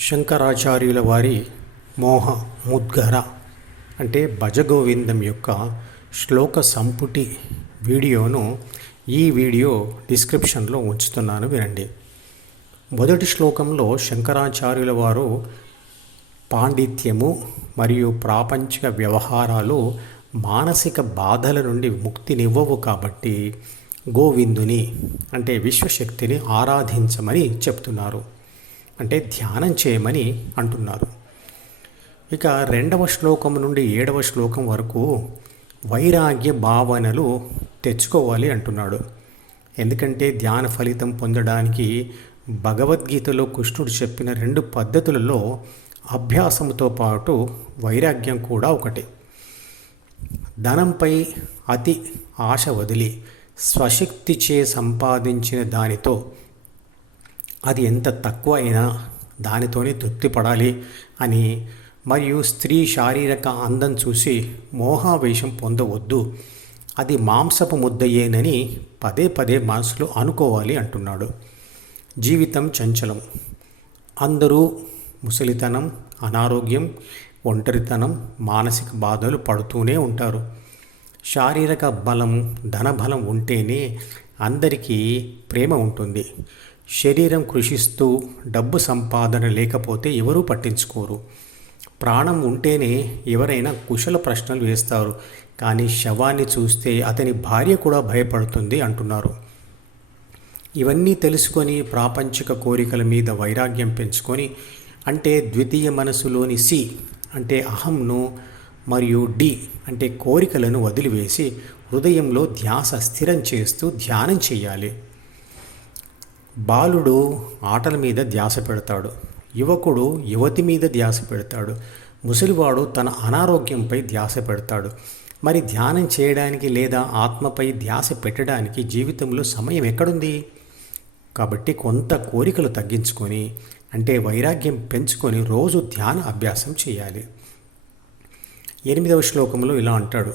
శంకరాచార్యుల వారి మోహ ముద్గర అంటే భజగోవిందం యొక్క శ్లోక సంపుటి వీడియోను ఈ వీడియో డిస్క్రిప్షన్లో ఉంచుతున్నాను వినండి. మొదటి శ్లోకంలో శంకరాచార్యుల వారు పాండిత్యము మరియు ప్రాపంచిక వ్యవహారాలు మానసిక బాధల నుండి ముక్తినివ్వవు కాబట్టి గోవిందుని అంటే విశ్వశక్తిని ఆరాధించమని చెప్తున్నారు. అంటే ధ్యానం చేయమని అంటున్నారు. ఇక రెండవ శ్లోకం నుండి ఏడవ శ్లోకం వరకు వైరాగ్య భావనలు తెచ్చుకోవాలి అంటున్నాడు. ఎందుకంటే ధ్యాన ఫలితం పొందడానికి భగవద్గీతలో కృష్ణుడు చెప్పిన రెండు పద్ధతులలో అభ్యాసంతో పాటు వైరాగ్యం కూడా ఒకటి. ధనంపై అతి ఆశ వదిలి స్వశక్తిచే సంపాదించిన దానితో అది ఎంత తక్కువ అయినా దానితోనే తృప్తి పడాలి అని. మరియు స్త్రీ శారీరక అందం చూసి మోహావేశం పొందవద్దు. అది మాంసపు ముద్దయ్యేనని పదే పదే మనసులో అనుకోవాలి అంటున్నాడు. జీవితం చంచలం. అందరూ ముసలితనం అనారోగ్యం ఒంటరితనం మానసిక బాధలు పడుతూనే ఉంటారు. శారీరక బలం ధనబలం ఉంటేనే అందరికీ ప్రేమ ఉంటుంది. శరీరం కృషిస్తూ డబ్బు సంపాదన లేకపోతే ఎవరూ పట్టించుకోరు. ప్రాణం ఉంటేనే ఎవరైనా కుశల ప్రశ్నలు వేస్తారు. కానీ శవాన్ని చూస్తే అతని భార్య కూడా భయపడుతుంది అంటున్నారు. ఇవన్నీ తెలుసుకొని ప్రాపంచిక కోరికల మీద వైరాగ్యం పెంచుకొని అంటే ద్వితీయ మనసులోని సి అంటే అహంను మరియు డి అంటే కోరికలను వదిలివేసి హృదయంలో ధ్యాస స్థిరం చేస్తూ ధ్యానం చేయాలి. బాలుడు ఆటల మీద ధ్యాస పెడతాడు. యువకుడు యువతి మీద ధ్యాస పెడతాడు. ముసలివాడు తన అనారోగ్యంపై ధ్యాస పెడతాడు. మరి ధ్యానం చేయడానికి లేదా ఆత్మపై ధ్యాస పెట్టడానికి జీవితంలో సమయం ఎక్కడుంది? కాబట్టి కొంత కోరికలు తగ్గించుకొని అంటే వైరాగ్యం పెంచుకొని రోజు ధ్యాన అభ్యాసం చేయాలి. ఎనిమిదవ శ్లోకంలో ఇలా అంటాడు.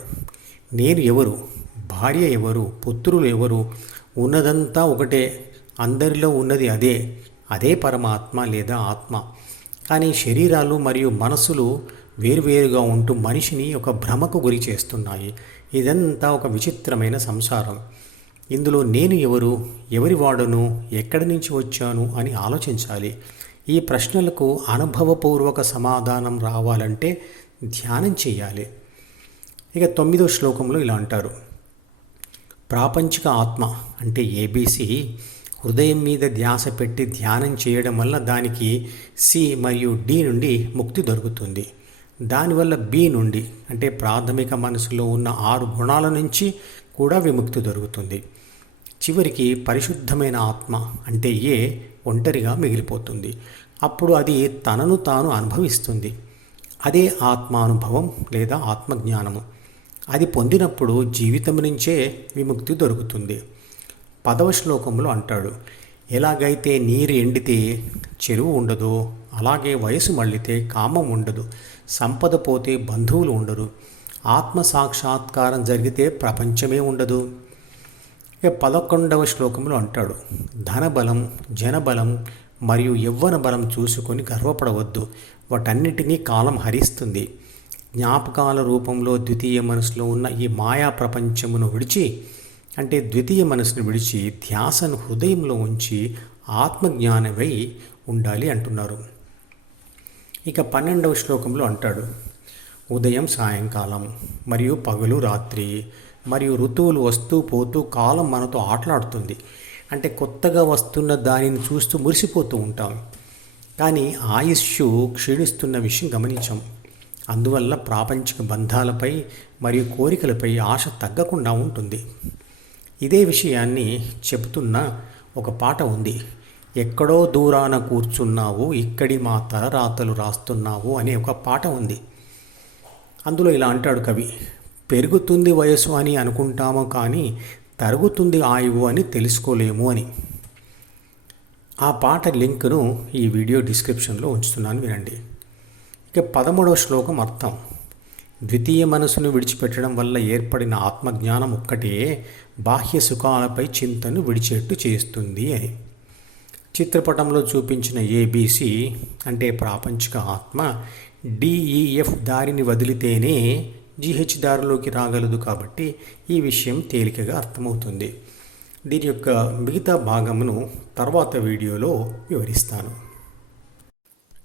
నేను ఎవరు? భార్య ఎవరు? పుత్రులు ఎవరు? ఉన్నదంతా ఒకటే. అందరిలో ఉన్నది అదే అదే పరమాత్మ లేదా ఆత్మ. కానీ శరీరాలు మరియు మనసులు వేరువేరుగా ఉంటూ మనిషిని ఒక భ్రమకు గురి చేస్తున్నాయి. ఇదంతా ఒక విచిత్రమైన సంసారం. ఇందులో నేను ఎవరు ఎవరి వాడను ఎక్కడి నుంచి వచ్చాను అని ఆలోచించాలి. ఈ ప్రశ్నలకు అనుభవపూర్వక సమాధానం రావాలంటే ధ్యానం చేయాలి. ఇక తొమ్మిదో శ్లోకంలో ఇలా అంటారు. ప్రాపంచిక ఆత్మ అంటే ఏబీసీ హృదయం మీద ధ్యాస పెట్టి ధ్యానం చేయడం వల్ల దానికి సి మరియు డి నుండి ముక్తి దొరుకుతుంది. దానివల్ల బి నుండి అంటే ప్రాథమిక మనసులో ఉన్న ఆరు గుణాల నుంచి కూడా విముక్తి దొరుకుతుంది. చివరికి పరిశుద్ధమైన ఆత్మ అంటే ఏ ఒంటరిగా మిగిలిపోతుంది. అప్పుడు అది తనను తాను అనుభవిస్తుంది. అదే ఆత్మానుభవం లేదా ఆత్మజ్ఞానము. అది పొందినప్పుడు జీవితం నుంచే విముక్తి దొరుకుతుంది. పదవ శ్లోకంలో అంటాడు ఎలాగైతే నీరు ఎండితే చెరువు ఉండదో అలాగే వయసు మళ్ళితే కామం ఉండదు సంపద పోతే బంధువులు ఉండరు ఆత్మ సాక్షాత్కారం జరిగితే ప్రపంచమే ఉండదు. ఇక పదకొండవ శ్లోకంలో అంటాడు ధనబలం జనబలం మరియు యవ్వన బలం చూసుకొని గర్వపడవద్దు వాటన్నిటినీ కాలం హరిస్తుంది. జ్ఞాపకాల రూపంలో ద్వితీయ మనసులో ఉన్న ఈ మాయా ప్రపంచమును విడిచి అంటే ద్వితీయ మనసును విడిచి ధ్యాసను హృదయంలో ఉంచి ఆత్మజ్ఞానమై ఉండాలి అంటున్నారు. ఇక పన్నెండవ శ్లోకంలో అంటాడు ఉదయం సాయంకాలం మరియు పగలు రాత్రి మరియు ఋతువులు వస్తూ పోతూ కాలం మనతో ఆటలాడుతుంది. అంటే కొత్తగా వస్తున్న దానిని చూస్తూ మురిసిపోతూ ఉంటాం. కానీ ఆయుష్షు క్షీణిస్తున్న విషయం గమనించాం. అందువల్ల ప్రాపంచిక బంధాలపై మరియు కోరికలపై ఆశ తగ్గకుండా ఉంటుంది. ఇదే విషయాన్ని చెబుతున్న ఒక పాట ఉంది. ఎక్కడో దూరాన కూర్చున్నావు ఇక్కడి మా తలరాతలు రాస్తున్నావు అనే ఒక పాట ఉంది. అందులో ఇలా అంటాడు కవి పెరుగుతుంది వయసు అని అనుకుంటాము కానీ తరుగుతుంది ఆయువు అని తెలుసుకోలేము అని. ఆ పాట లింక్ను ఈ వీడియో డిస్క్రిప్షన్లో ఉంచుతున్నాను వినండి. ఇక పదమూడవ శ్లోకం అర్థం. ద్వితీయ మనసును విడిచిపెట్టడం వల్ల ఏర్పడిన ఆత్మజ్ఞానం ఒక్కటే బాహ్య సుఖాలపై చింతను విడిచేట్టు చేస్తుంది అని. చిత్రపటంలో చూపించిన ఏబీసీ అంటే ప్రాపంచిక ఆత్మ డిఈఎఫ్ దారిని వదిలితేనే జిహెచ్ దారిలోకి రాగలదు కాబట్టి ఈ విషయం తేలికగా అర్థమవుతుంది. దీని యొక్క మిగతా భాగమును తర్వాత వీడియోలో వివరిస్తాను.